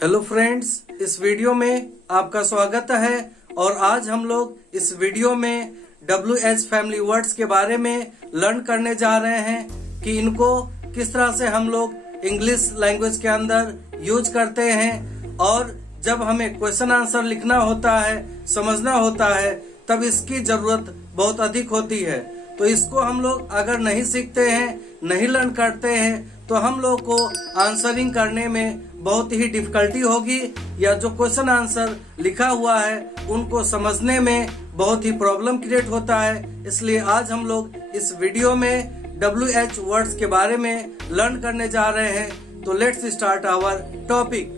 Hello friends, इस video में आपका स्वागत है। और आज हम लोग इस वीडियो में WH फैमिली वर्ड्स के बारे में लर्न करने जा रहे हैं कि इनको किस तरह से हम लोग इंग्लिश लैंग्वेज के अंदर यूज करते हैं। और जब हमें क्वेश्चन आंसर लिखना होता है, समझना होता है, तब इसकी जरूरत बहुत अधिक होती है। तो इसको हम लोग अगर नहीं सीखते हैं, नहीं लर्न करते हैं, तो हम लोग को आंसरिंग करने में बहुत ही डिफिकल्टी होगी, या जो क्वेश्चन आंसर लिखा हुआ है उनको समझने में बहुत ही प्रॉब्लम क्रिएट होता है। इसलिए आज हम लोग इस वीडियो में WH वर्ड्स के बारे में लर्न करने जा रहे हैं। तो let's start our topic.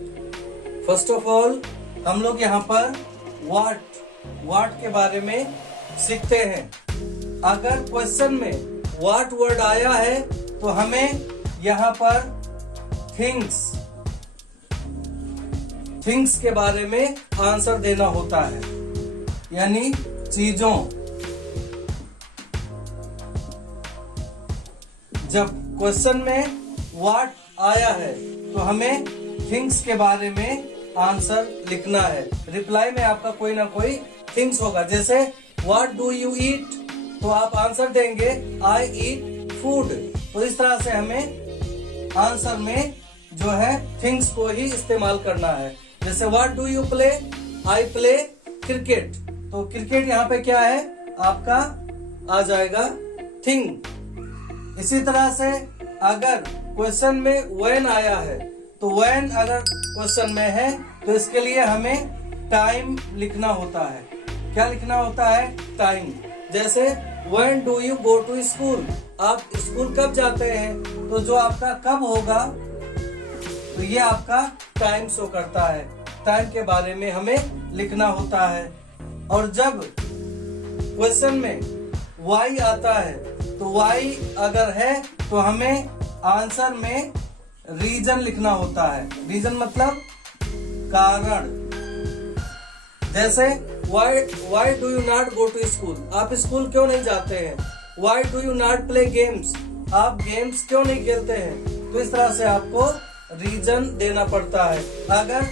First of all हम लोग यहाँ पर व्हाट के बारे में सीखते हैं। अगर क्वेश्चन में व्हाट वर्ड आया है तो हमें यहाँ पर थिंग्स के बारे में आंसर देना होता है, यानी चीजों। जब क्वेश्चन में व्हाट आया है तो हमें थिंग्स के बारे में आंसर लिखना है। रिप्लाई में आपका कोई ना कोई थिंग्स होगा। जैसे व्हाट डू यू ईट, तो आप आंसर देंगे आई ईट फूड। तो इस तरह से हमें आंसर में जो है थिंग्स को ही इस्तेमाल करना है। जैसे what do you play, I play cricket. तो क्रिकेट यहाँ पे क्या है, आपका आ जाएगा थिंग। इसी तरह से अगर क्वेश्चन में व्हेन आया है तो व्हेन अगर क्वेश्चन में है तो इसके लिए हमें टाइम लिखना होता है। क्या लिखना होता है, टाइम। जैसे when do you go to school, आप स्कूल कब जाते हैं, तो जो आपका कब होगा तो ये आपका टाइम शो करता है। टाइम के बारे में हमें लिखना होता है। और जब क्वेश्चन में वाई आता है तो वाई अगर है तो हमें आंसर में रीजन लिखना होता है। रीजन मतलब कारण। जैसे why do you not go to school, आप स्कूल क्यों नहीं जाते हैं। why do you not play games, आप गेम्स क्यों नहीं खेलते हैं। तो इस तरह से आपको रीजन देना पड़ता है अगर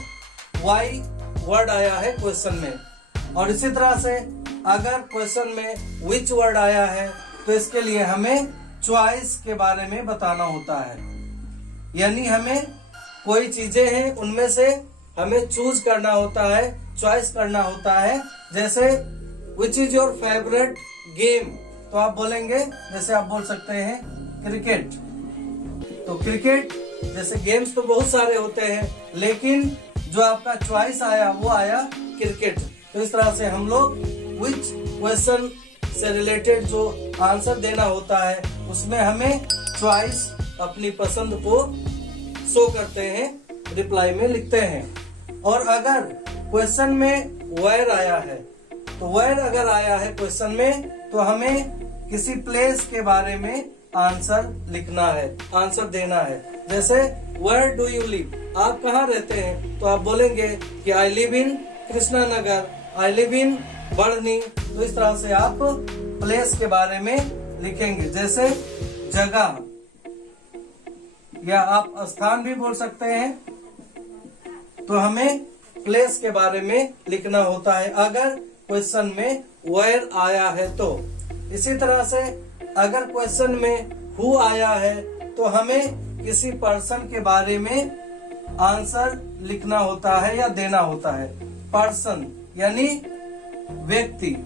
why वर्ड आया है क्वेश्चन में। और इसी तरह से अगर क्वेश्चन में which वर्ड आया है तो इसके लिए हमें चॉइस के बारे में बताना होता है। यानी हमें कोई चीजें हैं उनमें से हमें चूज करना होता है, चॉइस करना होता है। जैसे which is your favourite game, तो आप बोलेंगे, जैसे आप बोल सकते हैं क्रिकेट। तो क्रिकेट जैसे गेम्स तो बहुत सारे होते हैं, लेकिन जो आपका चॉइस आया वो आया क्रिकेट। तो इस तरह से हम लोग विच क्वेश्चन से रिलेटेड जो आंसर देना होता है उसमें हमें चॉइस अपनी पसंद को शो करते हैं, रिप्लाई में लिखते हैं। और अगर क्वेश्चन में वेयर आया है तो वेयर अगर आया है क्वेश्चन में तो हमें किसी प्लेस के बारे में आंसर लिखना है, आंसर देना है। जैसे वेयर डू यू लिव, आप कहाँ रहते हैं, तो आप बोलेंगे कि I live in Krishna Nagar, I live in बढ़नी। तो इस तरह से आप प्लेस के बारे में लिखेंगे। जैसे जगह, या आप स्थान भी बोल सकते हैं। तो हमें प्लेस के बारे में लिखना होता है अगर क्वेश्चन में वेयर आया है तो। इसी तरह से अगर क्वेश्चन में हु आया है तो हमें किसी पर्सन के बारे में आंसर लिखना होता है या देना होता है। पर्सन यानी व्यक्ति,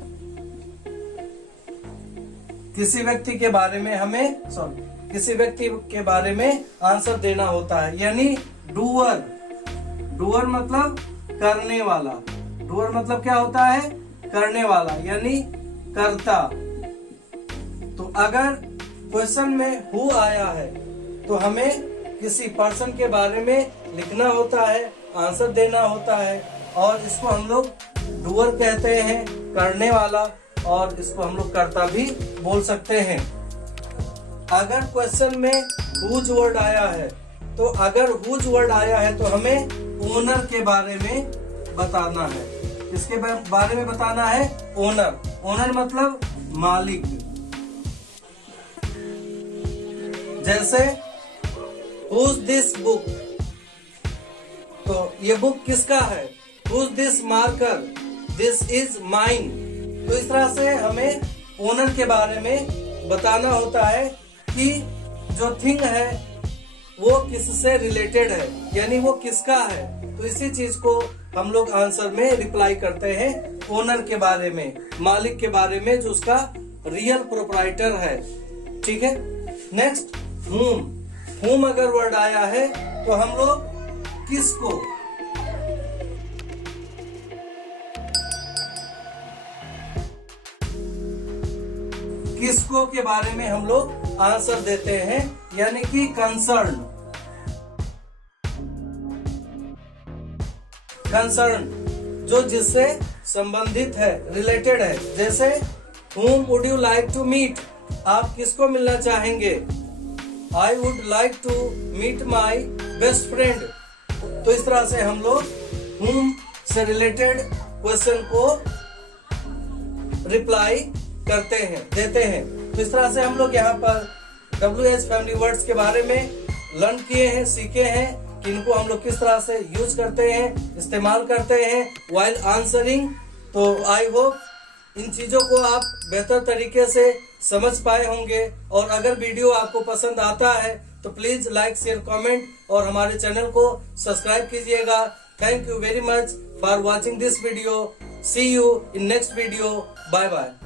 किसी व्यक्ति के बारे में हमें किसी व्यक्ति के बारे में आंसर देना होता है। यानी डूअर, डूअर मतलब करने वाला। डूअर मतलब क्या होता है, करने वाला, यानी कर्ता। तो अगर क्वेश्चन में हु आया है तो हमें किसी पर्सन के बारे में लिखना होता है, आंसर देना होता है। और इसको हम लोग डूअर कहते हैं, करने वाला, और इसको हम लोग कर्ता भी बोल सकते हैं। अगर क्वेश्चन में हुज वर्ड आया है तो अगर हुज वर्ड आया है तो हमें ओनर के बारे में बताना है। इसके बारे में बताना है ओनर। ओनर मतलब मालिक। जैसे हुज दिस बुक, तो ये बुक किसका है, Who's this marker, This is mine। तो इस तरह से हमें ओनर के बारे में बताना होता है कि जो थिंग है वो किससे रिलेटेड है, यानी वो किसका है। तो इसी चीज को हम लोग आंसर में रिप्लाई करते हैं ओनर के बारे में, मालिक के बारे में, जो उसका रियल प्रोप्राइटर है। ठीक है। नेक्स्ट whom अगर वर्ड आया है तो हम लोग किसको के बारे में हम लोग आंसर देते हैं, यानी कि कंसर्न जो जिससे संबंधित है, रिलेटेड है। जैसे whom would you like to meet, आप किसको मिलना चाहेंगे। I would like to meet my best friend। तो इस तरह से हम लोग whom से रिलेटेड क्वेश्चन को रिप्लाई करते हैं, देते हैं। तो इस तरह से हम लोग यहाँ पर WH फैमिली वर्ड्स के बारे में लर्न किए हैं, सीखे हैं कि इनको हम लोग किस तरह से यूज करते हैं, इस्तेमाल करते हैं while आंसरिंग। तो आई होप इन चीजों को आप बेहतर तरीके से समझ पाए होंगे। और अगर वीडियो आपको पसंद आता है तो प्लीज लाइक, शेयर, कमेंट और हमारे चैनल को सब्सक्राइब कीजिएगा। Thank you very much for watching this video. See you in next video. Bye bye.